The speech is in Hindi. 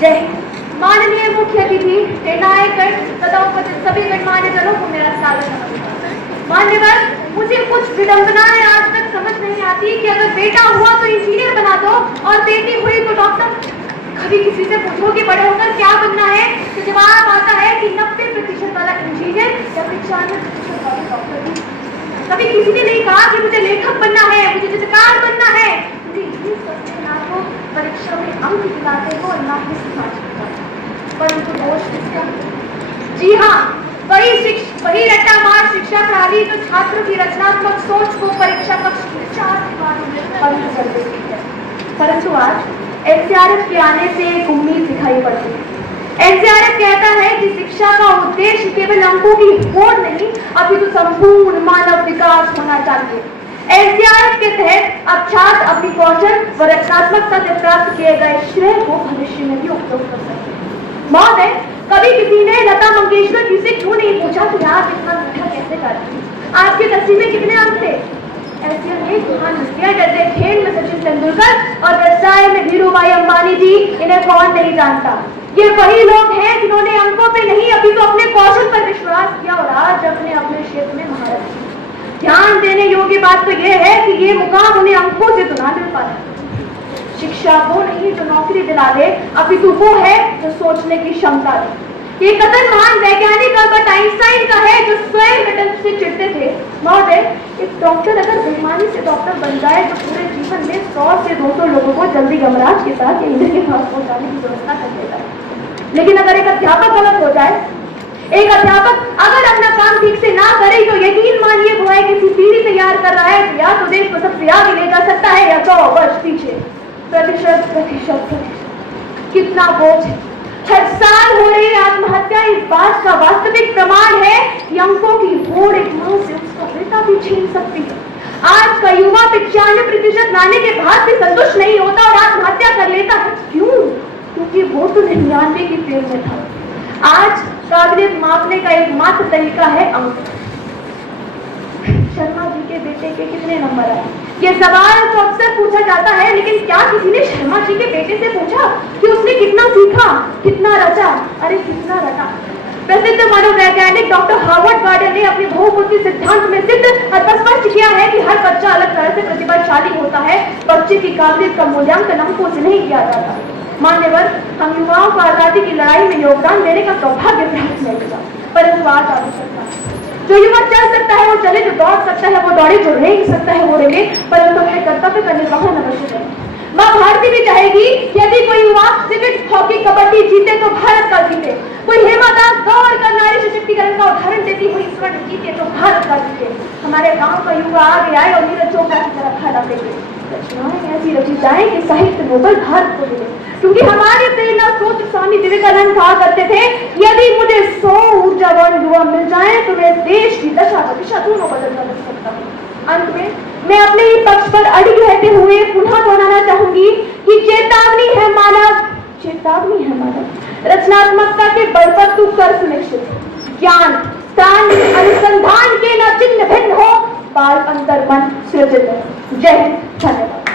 जय हिंद। माननीय मुख्य अतिथि, निर्णायकगण तथा उपस्थित सभी गणमान्य जनों को मेरा स्वागत नमस्कार। मान्यवर, मुझे कुछ विडंबनाएं आज तक समझ नहीं आती कि अगर बेटा हुआ तो इंजीनियर बना दो और बेटी हुई तो डॉक्टर। कभी किसी से पूछो कि बड़े होकर क्या बनना है, तो जवाब आता है कि 90% वाला इंजीनियर या 95% वाला डॉक्टर। कभी किसी ने नहीं कहा कि मुझे लेखक बनना है, मुझे चित्रकार बनना है, मुझे ये सोचते ना तो परीक्षा में अंक दिलाते हो ना ही समाज का, परंतु दोष किसका? जी हाँ, वही रट्टामार शिक्षा प्रणाली जो छात्र की रचनात्मक सोच को परीक्षा कक्ष के 4 दीवारों में बंद कर देती है। परंतु आज एनसीईआरएफ के आने से एक उम्मीद दिखाई पड़ती है। एनसीईआरएफ कहता है कि शिक्षा का उद्देश्य केवल अंकों की होड़ नहीं, अपितु संपूर्ण मानव विकास होना चाहिए। एनसीईआरएफ के तहत अब छात्र अपनी कौशल व रचनात्मकता से प्राप्त किए गए श्रेय को भविष्य में भी उपयोग कर सकते हैं। महोदय, कभी किसी ने लता मंगेशकर जी से क्यों नहीं पूछा कि आप इतना मीठा कैसे गाती हैं? आपके 10वीं में कितने अंक थे? ऐसे अनेक महान हस्तियां जैसे खेल में सचिन तेंदुलकर और व्यवसाय में धीरूभाई अंबानी जी, इन्हें कौन नहीं जानता। ये वही लोग हैं जिन्होंने अंकों पे नहीं अभी तो अपने कौशल पर विश्वास किया और आज अपने क्षेत्र में महारत की। ध्यान देने योग्य बात तो ये है कि ये मुकाम उन्हें अंकों से तो ना मिल पाता। शिक्षा वो नहीं जो नौकरी दिला दे, अपितु वो है जो सोचने की क्षमता दे। ये कथन महान वैज्ञानिक अल्बर्ट आइंस्टाइन का है जो स्वयं मेडल से चिढ़ते थे। महोदय, एक डॉक्टर अगर बेईमानी से डॉक्टर बन जाए तो पूरे जीवन में 100 से 200 लोगों को जल्दी यमराज के साथ या इंद्र के पास पहुंचाने की व्यवस्था कर देता है। लेकिन अगर एक अध्यापक गलत हो जाए, एक अध्यापक अगर अपना काम ठीक से ना करे तो यकीन मानिए वो है किसी पीढ़ी तैयार कर रहा है या तो देश को सबसे आगे ले जा सकता है या 100 वर्ष पीछे। प्रतिशत कितना बोझ है। हर साल हो रही आत्महत्या इस बात का वास्तविक प्रमाण है कि अंकों की होड़ एक मां से उसका बेटा भी छीन सकती है। आज का युवा 95% लाने के बाद भी संतुष्ट नहीं होता और आत्महत्या कर लेता है। क्यों? क्योंकि वो तो 99 की फेल में था। आज काबिलियत मापने का एकमात्र तरीका है अंक। शर्मा जी के बेटे के कितने नंबर आए? ये सवाल तो अक्सर पूछा जाता है, लेकिन क्या किसी ने शर्मा जी के बेटे से पूछा कि उसने कितना सीखा, कितना रचा? अरे कितना रटा। प्रसिद्ध मनोवैज्ञानिक डॉक्टर हार्वर्ड गार्डन ने अपने बहुबुद्धि सिद्धांत में सिद्ध अथवा स्पष्ट किया है कि हर बच्चा अलग तरह से प्रतिभाशाली होता है। बच्चे की काबिलियत का मूल्यांकन अंकों से नहीं किया जाता। मान्यवर, हम युवाओं को आजादी की लड़ाई में योगदान देने का सौभाग्य प्राप्त नहीं मिला, परंतु आज आवश्यकता है। जो युवा चल सकता है वो चले, जो दौड़ सकता है वो दौड़े, जो रेंग सकता है वो रेंगे, परंतु अपने कर्तव्य का निर्वहन अवश्य करें। मां भारती भी चाहेगी यदि कोई युवा क्रिकेट, हॉकी, कबड्डी जीते तो भारत का जीते। कोई हेमा दास दौड़ कर नारी सशक्तिकरण का उदाहरण देती हुई स्वर्ण जीते तो भारत का जीते। हमारे गांव का युवा आगे आए और नीरज चोपड़ा की तरह खड़ा देखे। रचनाएं ऐसी रची जाए कि साहित्य नोबेल भारत को मिले, क्योंकि हमारे प्रेरणा स्रोत स्वामी विवेकानंद कहा करते थे, यदि मुझे 100 ऊर्जावान युवा मिल जाए तो मैं देश की दशा दिशा दोनों बदल सकता हूँ। अंत में मैं अपने ही पक्ष पर अड़िग रहते हुए पुनः दोहराना चाहूंगी कि चेतावनी है मानव, रचनात्मकता के बल पर तू कर सुनिश्चित। ज्ञान, स्थान, अनुसंधान के न चिन्ह भिन्न हो, बाल अंतर मन सृजित है। जय हिंद, धन्यवाद।